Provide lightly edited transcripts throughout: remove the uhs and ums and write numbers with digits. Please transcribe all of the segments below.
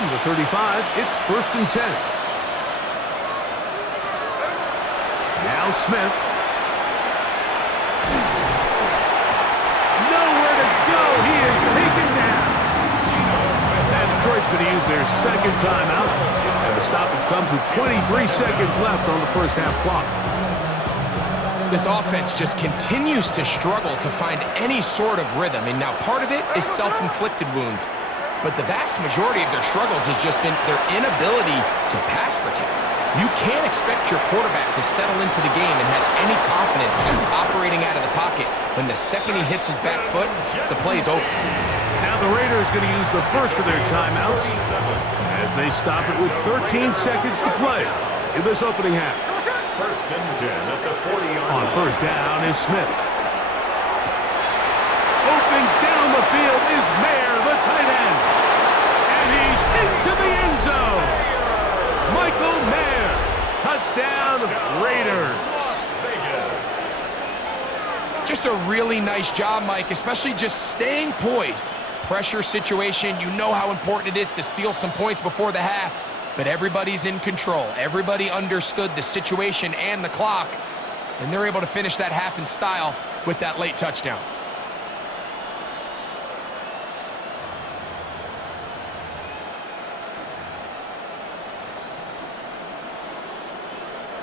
From the 35, it's 1st and 10. Now Smith. Nowhere to go. He is taken down. And Detroit's going to use their second timeout. And the stoppage comes with 23 seconds left on the first half clock. This offense just continues to struggle to find any sort of rhythm. And now part of it is self-inflicted wounds. But the vast majority of their struggles has just been their inability to pass protect. You can't expect your quarterback to settle into the game and have any confidence operating out of the pocket. When the second he hits his back foot, the play's over. Now the Raiders going to use the first of their timeouts as they stop it with 13 seconds to play in this opening half. 1st and 10 at the 40-yard line. On first down is Smith. Open down the field is Mayer, the tight end. And he's into the end zone. Michael Mayer. Touchdown, Raiders. Just a really nice job, Mike, especially just staying poised. Pressure situation, you know how important it is to steal some points before the half, but everybody's in control. Everybody understood the situation and the clock, and they're able to finish that half in style with that late touchdown.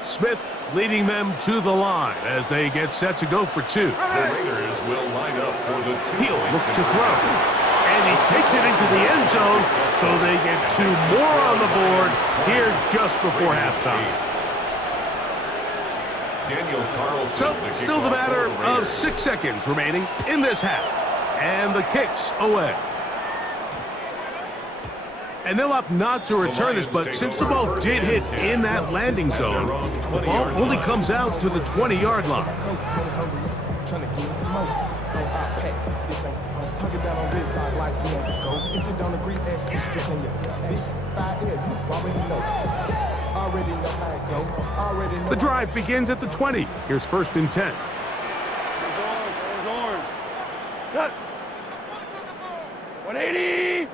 Smith leading them to the line as they get set to go for two. The Raiders will line up for the two. He'll look to throw. And he takes it into the end zone, so they get two more on the board here just before halftime. Daniel Carlson. So, still the matter of 6 seconds remaining in this half. And the kick's away. And they'll opt not to return this, but since the ball did hit in that landing zone, the ball only comes out to the 20-yard line. The drive begins at the 20. Here's 1st and 10. Cut. 180.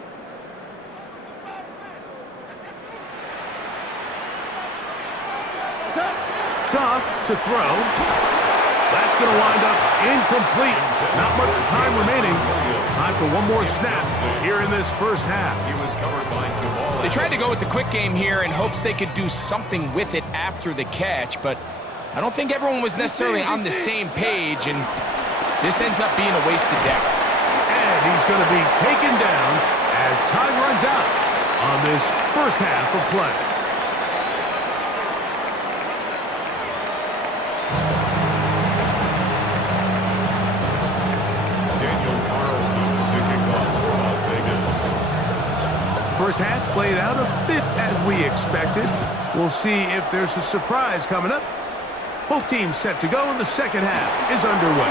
Goff to throw. That's going to wind up incomplete. Not much time remaining. Time for one more snap here in this first half. He was covered by Jamal. They tried to go with the quick game here in hopes they could do something with it after the catch, but I don't think everyone was necessarily on the same page, and this ends up being a wasted down. And he's going to be taken down as time runs out on this first half of play. First half played out a bit as we expected. We'll see if there's a surprise coming up. Both teams set to go, and the second half is underway.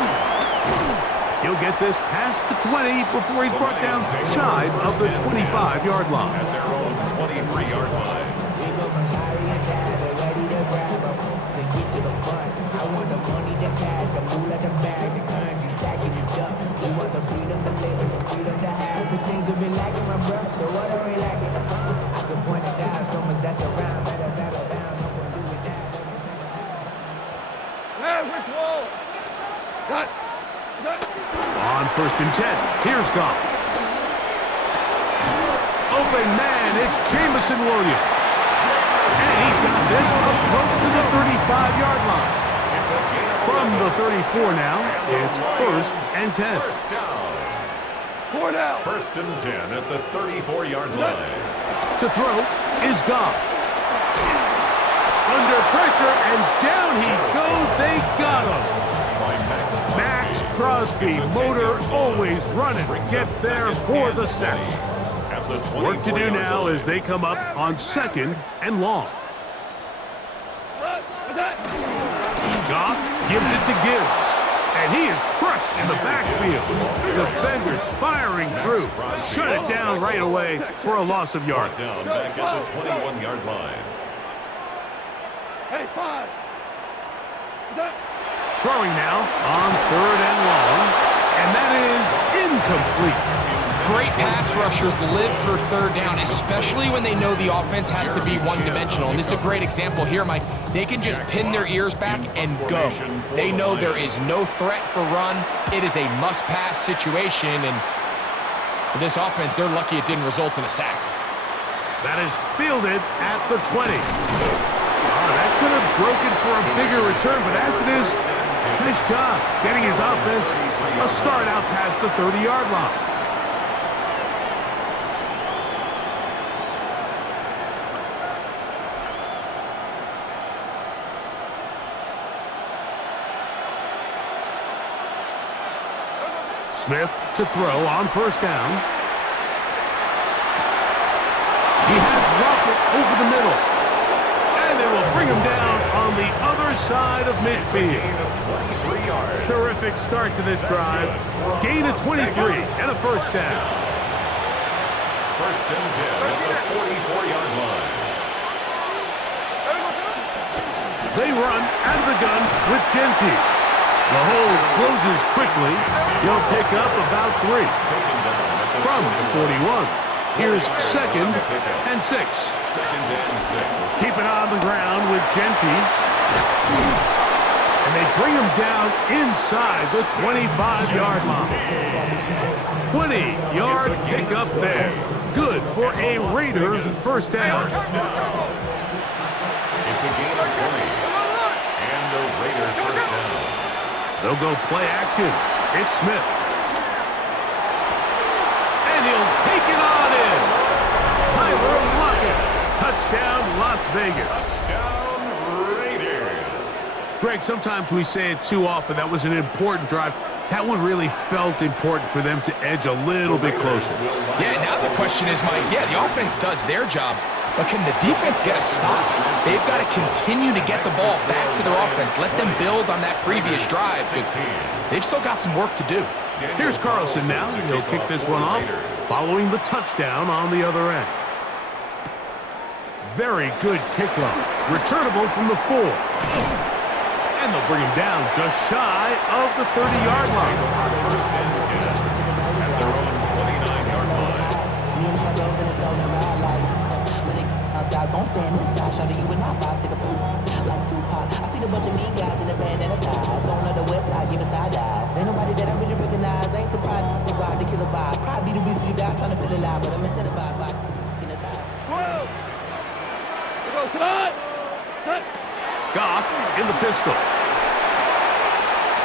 He'll get this past the 20 before he's brought down shy of the 25-yard line. At their own 23-yard line. We go from sorry inside, they're ready to grab up. They get to the front. I want the money, the cash, the moolah, the bag, the currency, stacking it up. We want the freedom to live and the freedom to have. The things have been lacking, my bro, so what are we lacking? I can point it down, so much that's around, better settle down, no one do it that. Hey, Rick Wall. Cut. On 1st and 10, here's Goff. Open man, it's Jameson Williams. And he's got this up close to the 35-yard line. From the 34 now, it's 1st and 10. First down. 1st and 10 at the 34-yard line. To throw is Goff. Under pressure, and down he goes. They got him. Max Crosby, motor always running. Gets there for the sack. Work to do now as they come up on 2nd and long. Goff gives it to Gibbs. And he is crushed in the backfield. Defenders firing through. Shut it down right away for a loss of yardage. Down back at the 21-yard line. Hey, 5. Throwing now on 3rd and long. And that is incomplete. Great pass rushers live for third down, especially when they know the offense has to be one-dimensional. And this is a great example here, Mike. They can just pin their ears back and go. They know there is no threat for run. It is a must-pass situation, and for this offense, they're lucky it didn't result in a sack. That is fielded at the 20. That could have broken for a bigger return, but as it is, nice job getting his offense a start out past the 30-yard line. Smith to throw on first down. He has Rocket over the middle. And they will bring him down on the other side of midfield. Terrific start to this drive. Gain of 23 and a first down. First and 10 at the 44-yard line. They run out of the gun with Genty. The hole closes quickly. He'll pick up about 3. From the 41. Here's second and 6. Keep it on the ground with Genty. And they bring him down inside the 25-yard line. 20-yard pickup there. Good for a Raider first down. It's a gain of 20. And the Raiders first down. They'll go play action. It's Smith. And he'll take it on in. Tyler Lockett. Touchdown, Las Vegas. Touchdown, Raiders. Greg, sometimes we say it too often. That was an important drive. That one really felt important for them to edge a little bit closer. Yeah, now the question is, Mike, the offense does their job, but can the defense get a stop? They've got to continue to get the ball back to their offense. Let them build on that previous drive, because they've still got some work to do. Here's Carlson now. He'll kick this one off, following the touchdown on the other end. Very good kickoff. Returnable from the 4. And they'll bring him down just shy of the 30-yard line. First and 10 at their own 29-yard line. So I'm staying inside, show you and I vibe, take a poop like Tupac. I see the bunch of mean guys in the band and a tie. Going on the west side, giving side eyes. Ain't nobody that I really recognize. Ain't surprised to ride the killer vibe. Probably the reason you die trying to feel alive, but I'm incentivized by in the thighs. 12. Here goes tonight. Goff in the pistol.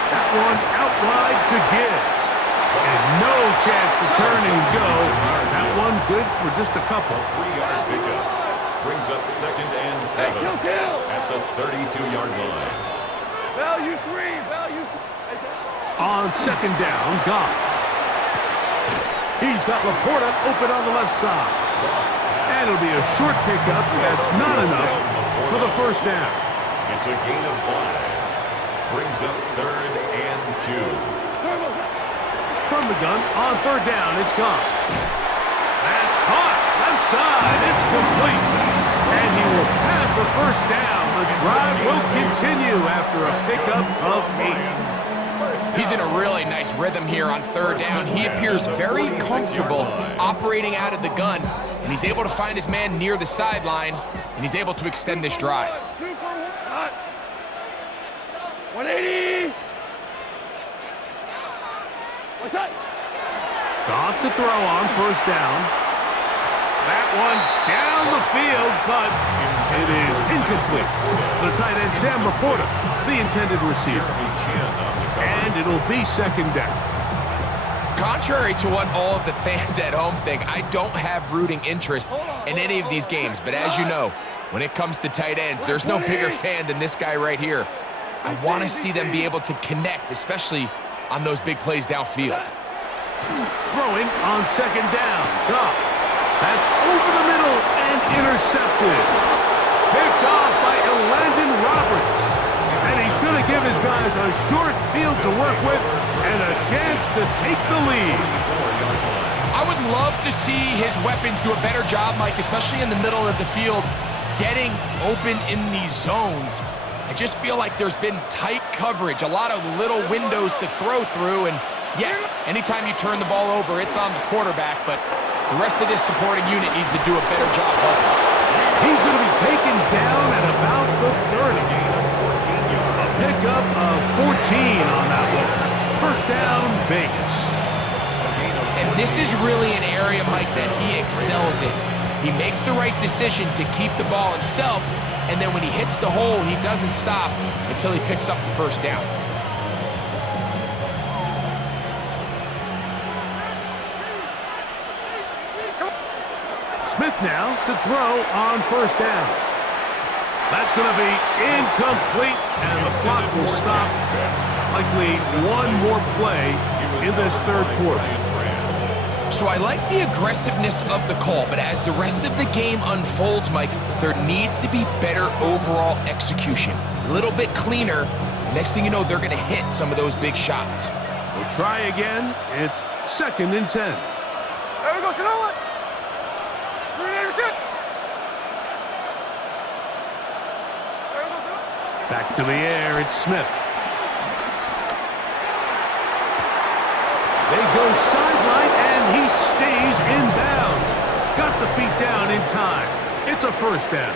That one out wide to Gibbs. And no chance to turn and go. That one good for just a couple. 3-yard pickup. Brings up second and 7 at the 32-yard line. Value 3. Value 3. On second down, Goff. He's got Laporta open on the left side. And it'll be a short pickup. That's not enough for the first down. It's a gain of 5. Brings up third and 2. From the gun, on third down, it's Goff. That's caught. Left side, it's complete. And he will have the first down. The drive will continue after a pickup of 8. He's in a really nice rhythm here on third down. He appears very comfortable operating out of the gun, and he's able to find his man near the sideline, and he's able to extend this drive. 180. What's that? Goff to throw on first down. That one down the field, but it is incomplete. The tight end, Sam Laporta, the intended receiver. And it'll be second down. Contrary to what all of the fans at home think, I don't have rooting interest in any of these games. But as you know, when it comes to tight ends, there's no bigger fan than this guy right here. I want to see them be able to connect, especially on those big plays downfield. Throwing on second down. Goff. That's over the middle and intercepted. Picked off by Elandon Roberts. And he's going to give his guys a short field to work with and a chance to take the lead. I would love to see his weapons do a better job, Mike, especially in the middle of the field, getting open in these zones. I just feel like there's been tight coverage, a lot of little windows to throw through, and Yes, anytime you turn the ball over, it's on the quarterback, but the rest of this supporting unit needs to do a better job helping. He's going to be taken down at about the 30. A pickup of 14 on that one. First down, Vegas. And this is really an area, Mike, that he excels in. He makes the right decision to keep the ball himself, and then when he hits the hole, he doesn't stop until he picks up the first down. Smith now to throw on first down. That's going to be incomplete, and the clock will stop. Likely one more play in this third quarter. So I like the aggressiveness of the call, but as the rest of the game unfolds, Mike, there needs to be better overall execution. A little bit cleaner. The next thing you know, they're going to hit some of those big shots. We'll try again. It's 2nd and 10. There we go, Sonoma. 3-8%. There we go, Sonoma. Back to the air, it's Smith. They go sideline, and he stays in bounds. Got the feet down in time. It's a first down.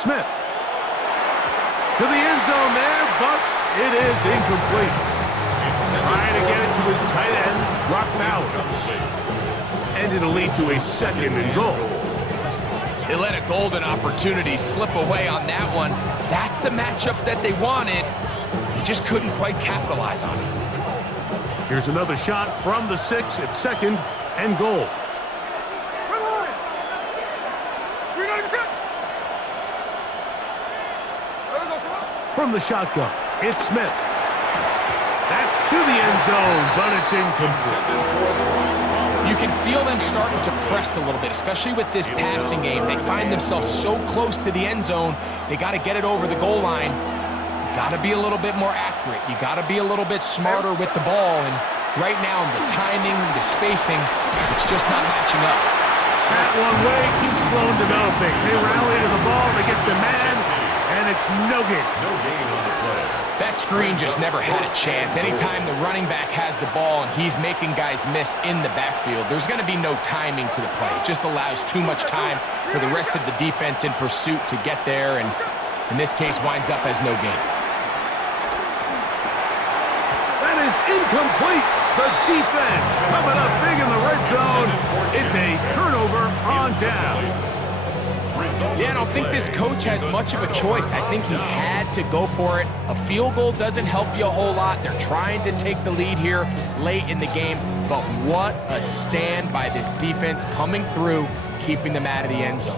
Smith to the end zone there, but it is incomplete. Trying to get it to his tight end, Brock Bowers. And it'll lead to a 2nd and goal. They let a golden opportunity slip away on that one. That's the matchup that they wanted. They just couldn't quite capitalize on it. Here's another shot from the 6 at 2nd and goal. From the shotgun, it's Smith. That's to the end zone, but it's incomplete. You can feel them starting to press a little bit, especially with this passing game. They find themselves so close to the end zone, they got to get it over the goal line. You got to be a little bit more accurate. You got to be a little bit smarter with the ball. And right now, the timing, the spacing, it's just not matching up. That one way too slow in developing. They rally to the ball, they get the man, and it's no gain. No gain on the play. That screen just never had a chance. Anytime the running back has the ball and he's making guys miss in the backfield, there's going to be no timing to the play. It just allows too much time for the rest of the defense in pursuit to get there, and in this case, winds up as no gain. That is incomplete. The defense coming up big in the red zone. It's a turnover on down. Yeah, I don't think this coach has much of a choice. I think he had to go for it. A field goal doesn't help you a whole lot. They're trying to take the lead here late in the game, but what a stand by this defense coming through, keeping them out of the end zone.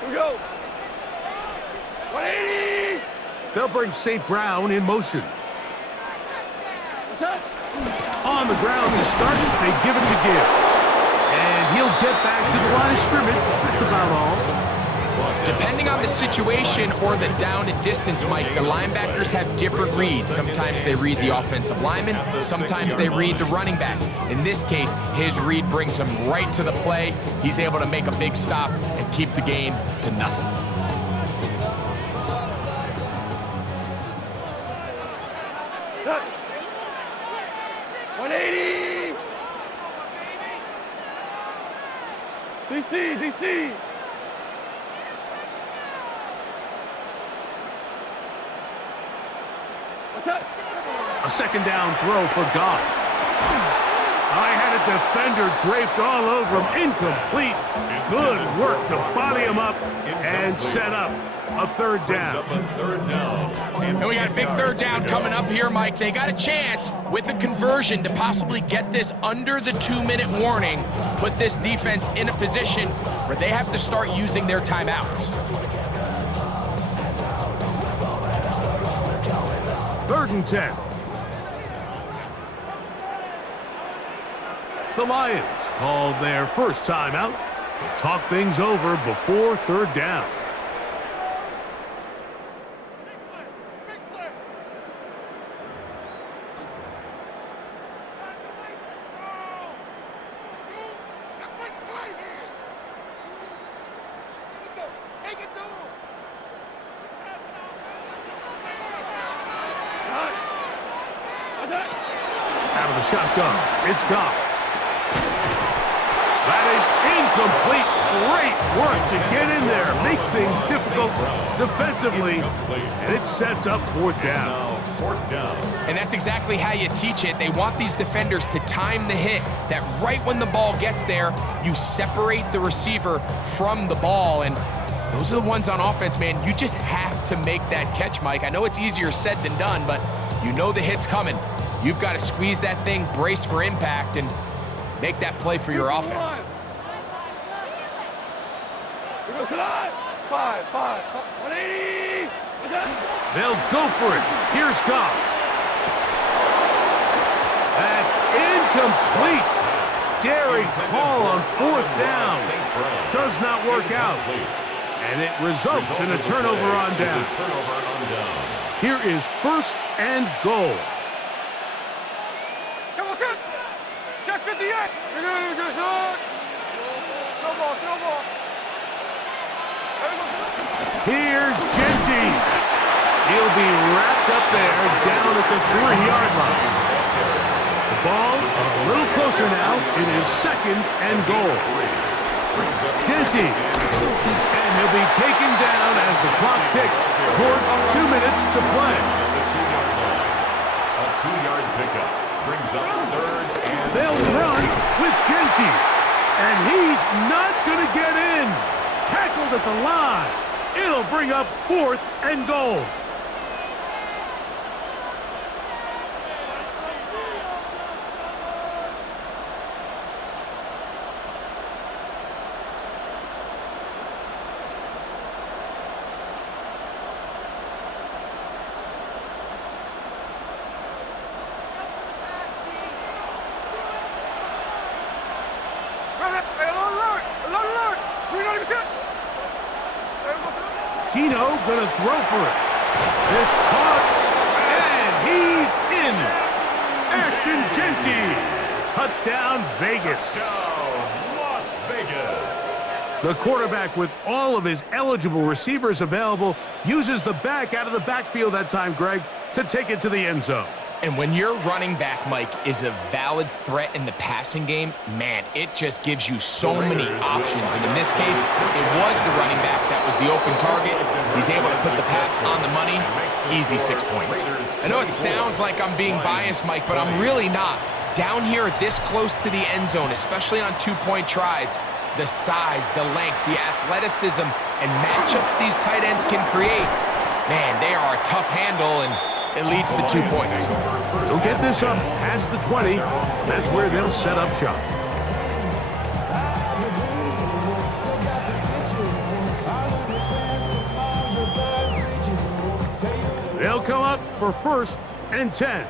Here we go. 180. They'll bring St. Brown in motion. What's that? On the ground to start, they give it to Gibbs. And he'll get back to the line of scrimmage. That's about all. Depending on the situation or the down and distance, Mike, the linebackers have different reads. Sometimes they read the offensive lineman, sometimes they read the running back. In this case, his read brings him right to the play. He's able to make a big stop and keep the game to nothing. Cut. 180. DC. What's that? A 2nd down throw for Goff. I had a defender draped all over him. Incomplete. Good work to body him up and set up a 3rd down. And we got a big 3rd down coming up here, Mike. They got a chance with a conversion to possibly get this under the 2-minute warning, put this defense in a position where they have to start using their timeouts. 3rd and 10. The Lions called their first timeout. Talk things over before third down. Out of the shotgun, it's Goff. That is incomplete. Great work to get in there, make things difficult defensively, and it sets up fourth down. And that's exactly how you teach it. They want these defenders to time the hit, that right when the ball gets there, you separate the receiver from the ball. And those are the ones on offense, man. You just have to make that catch, Mike. I know it's easier said than done, but you know the hit's coming. You've got to squeeze that thing, brace for impact, and make that play for your offense. Here goes tonight. 180. They'll go for it. Here's Goff. That's incomplete. Daring call on fourth down. Does not work out. And it results in a turnover on down. Here is first and goal. Check 58. You're good, shot. Snowball. Here's Genty. He'll be wrapped up there down at the 3-yard line. The ball a little closer now. It is second and goal. Genty. And he'll be taken down as the clock ticks towards 2 minutes to play. A 2-yard pickup brings up third and They'll run with Genty. And he's not going to get in. Tackled at the line. It'll bring up fourth and goal. Gino gonna throw for it. This caught, and he's in. Ashton Genty. Touchdown, Vegas. touchdown, Las Vegas. The quarterback, with all of his eligible receivers available, uses the back out of the backfield that time, Greg, to take it to the end zone. And when your running back, Mike, is a valid threat in the passing game, man, it just gives you so many options. And in this case, it was the running back that was the open target. He's able to put the pass on the money. Easy 6 points. I know it sounds like I'm being biased, Mike, but I'm really not. Down here this close to the end zone, especially on 2-point tries, the size, the length, the athleticism, and matchups these tight ends can create, man, they are a tough handle, and it leads to 2 points. They'll get this up past the 20. That's where they'll set up shop. They'll come up for first and 10.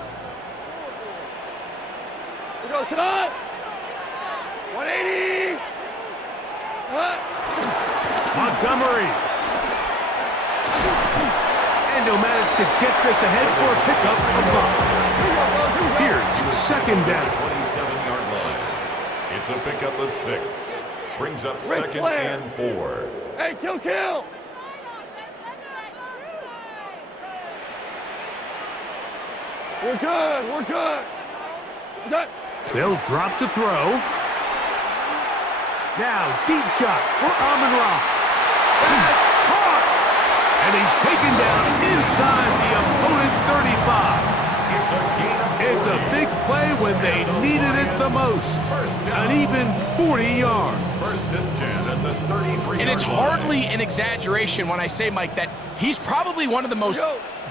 Here goes tonight. 180. Montgomery. And he'll manage to get this ahead for a pickup of 5. Here's second down. 27-yard line. It's a pickup of 6. Brings up second and 4. Hey, kill. We're good. What's that? They'll drop to throw. Now, deep shot for Amon-Ra. That's caught! And he's taken down inside the opponent's 35. It's a big play when they needed it the most. An even 40 yards. First and 10 at the 33. And it's hardly an exaggeration when I say, Mike, that he's probably one of the most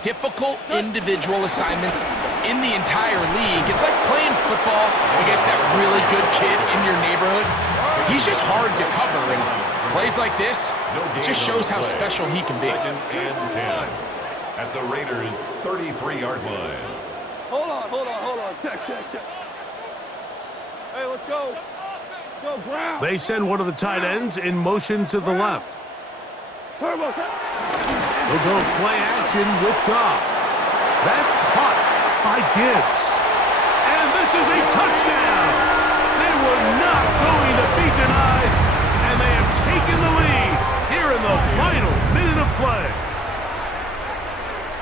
difficult individual assignments in the entire league. It's like playing football against that really good kid in your neighborhood. He's just hard to cover, and plays like this, it just shows how special he can be. Second and 10 at the Raiders' 33-yard line. Hold on. Check. Hey, let's go. Go ground. They send one of the tight ends in motion to the left. Turbo. They'll go play action with Goff. That's caught by Gibbs. And this is a touchdown. They were not going to be denied, and they have taken the lead here in the final minute of play.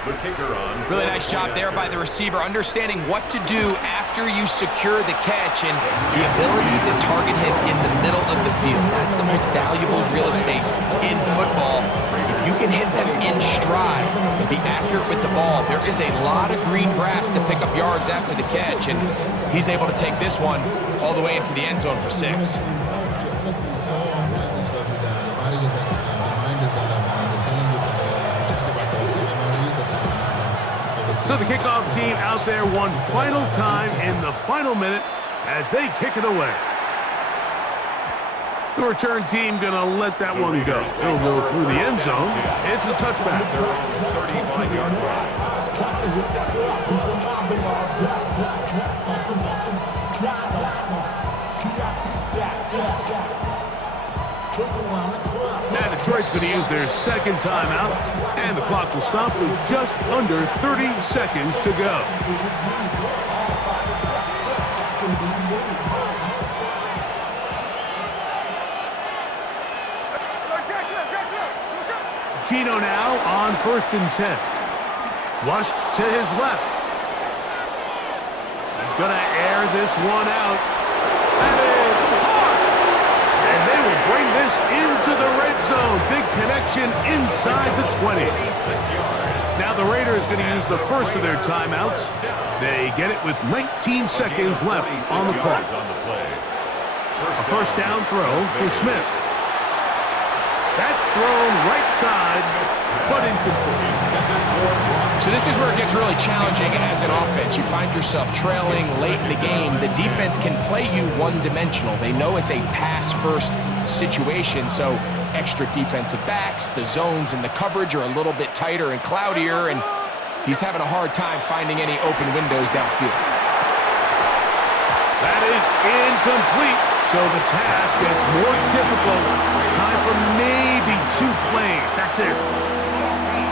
The kicker on. Really nice job there by the receiver, understanding what to do after you secure the catch and the ability to target him in the middle of the field. That's the most valuable real estate in football. If you can hit them in stride and be accurate with the ball, there is a lot of green grass to pick up yards after the catch, and he's able to take this one all the way into the end zone for 6. So the kickoff team out there one final time in the final minute as they kick it away. The return team going to let that one go. They'll go through the end zone. It's a touchback. Their own 35-yard line. Now Detroit's going to use their second timeout, and the clock will stop with just under 30 seconds to go. Gino now on 1st and 10. Flushed to his left. He's going to air this one out. That is hard. And they will bring this into the red zone. Big connection inside the 20. Now the Raiders going to use the first of their timeouts. They get it with 19 seconds left on the clock. A first down throw for Smith. That's thrown right side, but incomplete. So this is where it gets really challenging as an offense. You find yourself trailing late in the game. The defense can play you one-dimensional. They know it's a pass-first situation, so extra defensive backs, the zones and the coverage are a little bit tighter and cloudier, and he's having a hard time finding any open windows downfield. That is incomplete, so the task gets more difficult. Time for maybe 2 plays. That's it.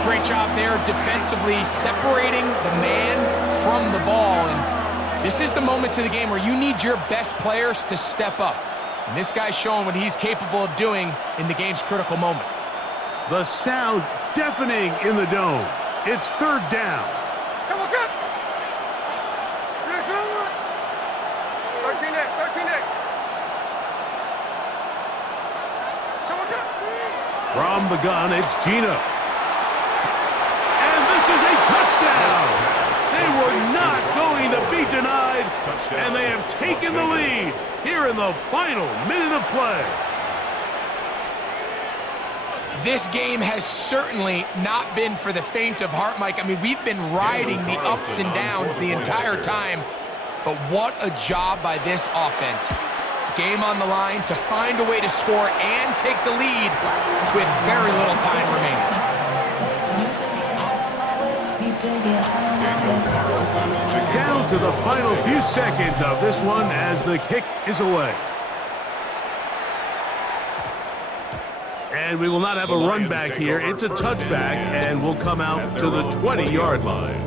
Great job there defensively, separating the man from the ball. And this is the moments of the game where you need your best players to step up. And this guy's showing what he's capable of doing in the game's critical moment. The sound deafening in the dome. It's 3rd down. Come on, set. 13 next. Come on, set. From the gun, it's Gino. And this is a touchdown. They were not going to be denied, and they have taken the lead here in the final minute of play. This game has certainly not been for the faint of heart, Mike. I mean, we've been riding the ups and downs the entire time, but what a job by this offense. Game on the line to find a way to score and take the lead with very little time remaining. Down to the final few seconds of this one as the kick is away. And we will not have a run back here. It's a touchback, and we'll come out to the 20-yard line.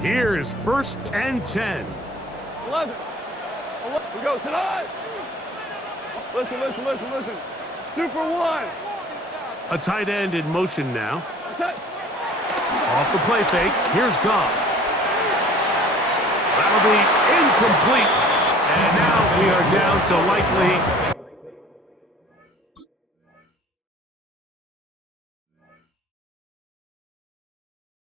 Here's 1st and 10. 11. We go tonight. Listen. Super 1. A tight end in motion now. Set. Off the play fake, here's Goff. That'll be incomplete. And now we are down to likely